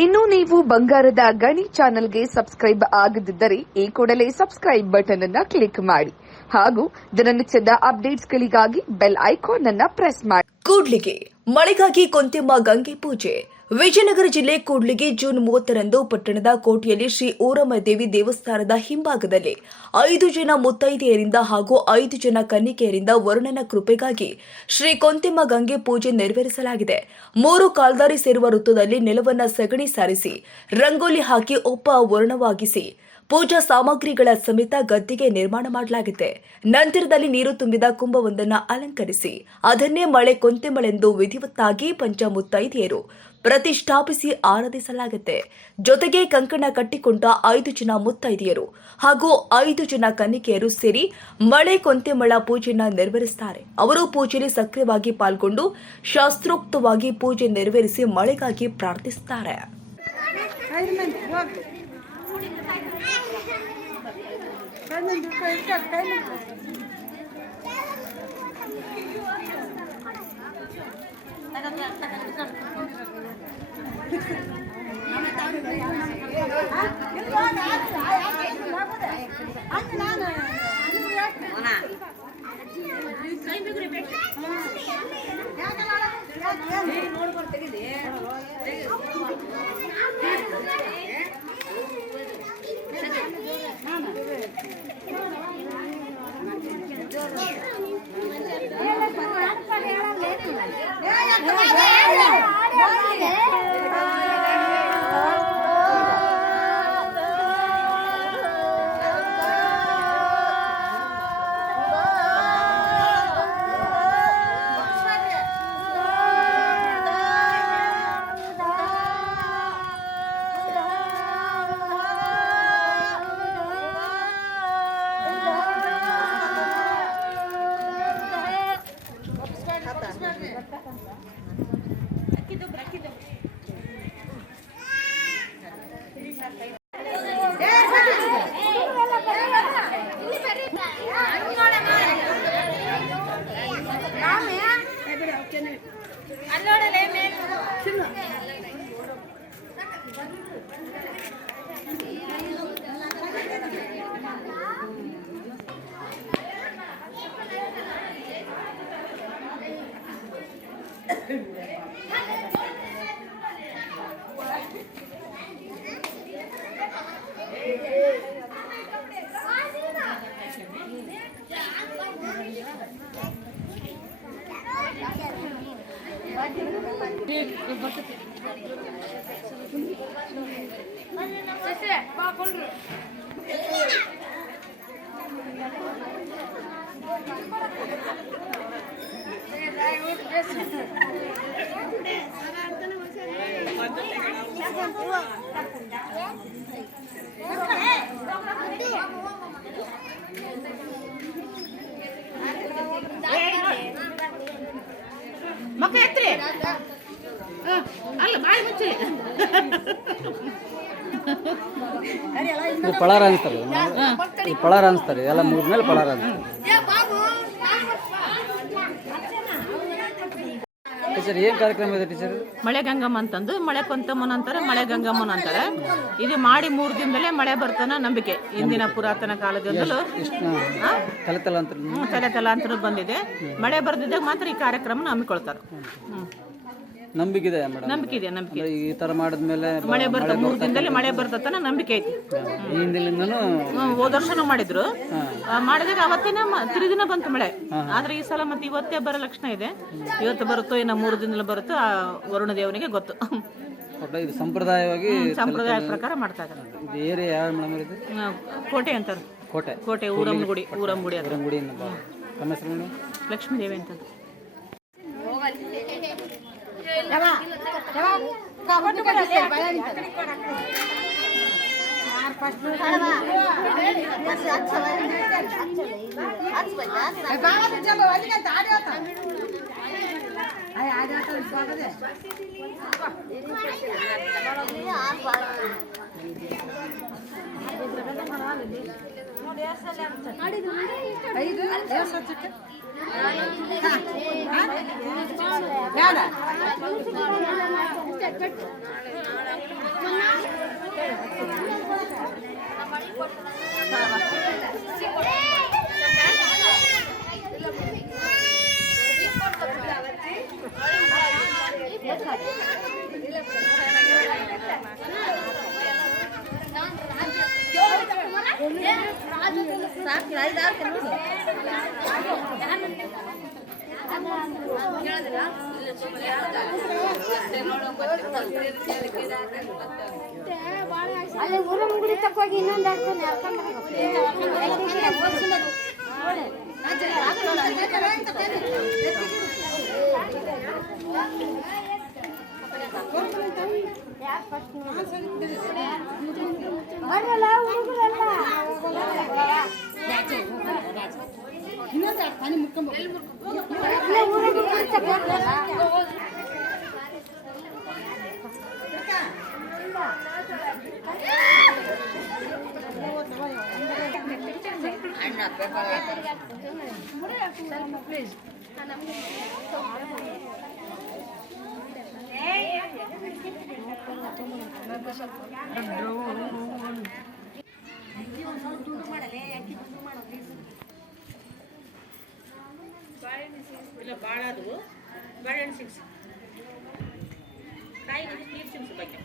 ಇನ್ನು ನೀವು ಬಂಗಾರದ ಗಣಿ ಚಾನೆಲ್ಗೆ ಸಬ್ಸ್ಕ್ರೈಬ್ ಆಗದಿದ್ದರೆ ಈ ಕೂಡಲೇ ಸಬ್ಸ್ಕ್ರೈಬ್ ಬಟನ್ ಅನ್ನು ಕ್ಲಿಕ್ ಮಾಡಿ ಹಾಗೂ ದಿನನಿತ್ಯದ ಅಪ್ಡೇಟ್ಸ್ಗಳಿಗಾಗಿ ಬೆಲ್ ಐಕಾನ್ ಅನ್ನು ಪ್ರೆಸ್ ಮಾಡಿ. ಕೂಡ್ಲಿಗೆ ಮಳೆಗಾಗಿ ಕೊಂತೆಮ್ಮ ಗಂಗೆ ಪೂಜೆ. ವಿಜಯನಗರ ಜಿಲ್ಲೆ ಕೂಡ್ಲಿಗೆ ಜೂನ್ 30ರಂದು ಪಟ್ಟಣದ ಕೋಟೆಯಲ್ಲಿ ಶ್ರೀ ಊರಮ್ಮದೇವಿ ದೇವಸ್ಥಾನದ ಹಿಂಭಾಗದಲ್ಲಿ 5 ಜನ ಮುತ್ತೈದೆಯರಿಂದ ಹಾಗೂ 5 ಜನ ಕನ್ನಿಕೆಯರಿಂದ ವರುಣನ ಕೃಪೆಗಾಗಿ ಶ್ರೀ ಕೊಂತೆಮ್ಮ ಗಂಗೆ ಪೂಜೆ ನೆರವೇರಿಸಲಾಗಿದೆ. 3 ಕಾಲ್ದಾರಿ ಸೇರುವ ವೃತ್ತದಲ್ಲಿ ನೆಲವನ್ನ ಸಗಣಿ ಸಾರಿಸಿ ರಂಗೋಲಿ ಹಾಕಿ ವರುಣವಾಗಿಸಿ ಪೂಜಾ ಸಾಮಗ್ರಿಗಳ ಸಮೇತ ಗದ್ದಿಗೆ ನಿರ್ಮಾಣ ಮಾಡಲಾಗಿದೆ. ನಂತರದಲ್ಲಿ ನೀರು ತುಂಬಿದ ಕುಂಭವೊಂದನ್ನು ಅಲಂಕರಿಸಿ ಅದನ್ನೇ ಮಳೆ ಕೊಂತೆಮಳೆಂದು ವಿಧಿವತ್ತಾಗಿ ಪಂಚಮುತ್ತೈದೆಯರು ಪ್ರತಿಷ್ಠಾಪಿಸಿ ಆರಾಧಿಸಲಾಗುತ್ತೆ. ಜೊತೆಗೆ ಕಂಕಣ ಕಟ್ಟಿಕೊಂಡ 5 ಜನ ಮುತ್ತೈದೆಯರು ಹಾಗೂ 5 ಜನ ಕನ್ನಿಕೆಯರು ಸೇರಿ ಮಳೆ ಕೊಂತೆಮಳ ಪೂಜೆಯನ್ನು ನೆರವೇರಿಸುತ್ತಾರೆ. ಅವರು ಪೂಜೆಯಲ್ಲಿ ಸಕ್ರಿಯವಾಗಿ ಪಾಲ್ಗೊಂಡು ಶಾಸ್ತ್ರೋಕ್ತವಾಗಿ ಪೂಜೆ ನೆರವೇರಿಸಿ ಮಳೆಗಾಗಿ ಪ್ರಾರ್ಥಿಸುತ್ತಾರೆ. ಮಕ್ಕ ಎತ್ರಿ ಅಲ್ಲ ಬಾಯಿ ಮುಚ್ಚಿ ಪಳಾರ ಅನಿಸ್ತಾರೆ ಪಳಾರ ಅನಿಸ್ತಾರೆ ಎಲ್ಲ ಮುಗಿದ್ಮೇಲೆ ಪಳಾರ ಅನಿಸ್ತಾರೆ. ಟೀಚರ್ ಏನು ಕಾರ್ಯಕ್ರಮ ಇದೆ ಟೀಚರ್? ಮಳೆ ಗಂಗಮ್ಮ ಅಂತಂದು ಮಳೆ ಕೊಂತಮ್ಮನ ಅಂತಾರೆ, ಮಳೆ ಗಂಗಮ್ಮನ ಅಂತಾರೆ. ಇದು ಮಾಡಿ 3 ದಿನದಲ್ಲೇ ಮಳೆ ಬರ್ತಾನ ನಂಬಿಕೆ. ಇಂದಿನ ಪುರಾತನ ಕಾಲದಿಂದಲೂ ತಲೆ ತಲಾಂತರ ಬಂದಿದೆ. ಮಳೆ ಬರ್ದಿದ್ದಾಗ ಮಾತ್ರ ಈ ಕಾರ್ಯಕ್ರಮ ಹಮ್ಮಿಕೊಳ್ತಾರೆ. ನಂಬಿಕೆ ಇದೆ, ನಂಬಿಕೆ ಈ ತರ ಮಾಡಿದ್ಮೇಲೆ ಮಳೆ ಬರ್ತದೆ. 3 ದಿನದಲ್ಲಿ ಮಳೆ ಬರ್ತತನ ನಂಬಿಕೆ ಐತಿ. ಹೋದ ವರ್ಷನೂ ಮಾಡಿದ್ರು, ಮಾಡಿದಾಗ ಅವತ್ತೇನ 3 ದಿನ ಬಂತು ಮಳೆ. ಆದ್ರೆ ಈ ಸಲ ಮತ್ತೆ ಇವತ್ತೇ ಬರೋ ಲಕ್ಷಣ ಇದೆ. ಇವತ್ತು ಬರುತ್ತೋ ಇನ್ನು 3 ದಿನದಲ್ಲಿ ಬರುತ್ತೋ ಆ ವರುಣ ದೇವನಿಗೆ ಗೊತ್ತು. ಇದು ಸಂಪ್ರದಾಯ ಪ್ರಕಾರ ಮಾಡ್ತಾ ಇದ್ದಾರೆ. ಕೋಟೆ ಅಂತಾರೆ, ಕೋಟೆ ಊರಮ್ಮಗುಡಿ ಲಕ್ಷ್ಮೀ ದೇವಿ ಅಂತ. ಬೇಡ ಅಲ್ಲಿ ಊರ ಮುಗುಡಿ ತಕ್ಕೋಗಿ ಇನ್ನೊಂದು ಇಲ್ಲ ಭಾಳ ಅದು ಬಾಳೆಹಣ್ಣು ಸಿಕ್ಸ್ ಕಾಯಿ ನೀರು ಸಿಕ್ಸು ಬಗ್ಗೆ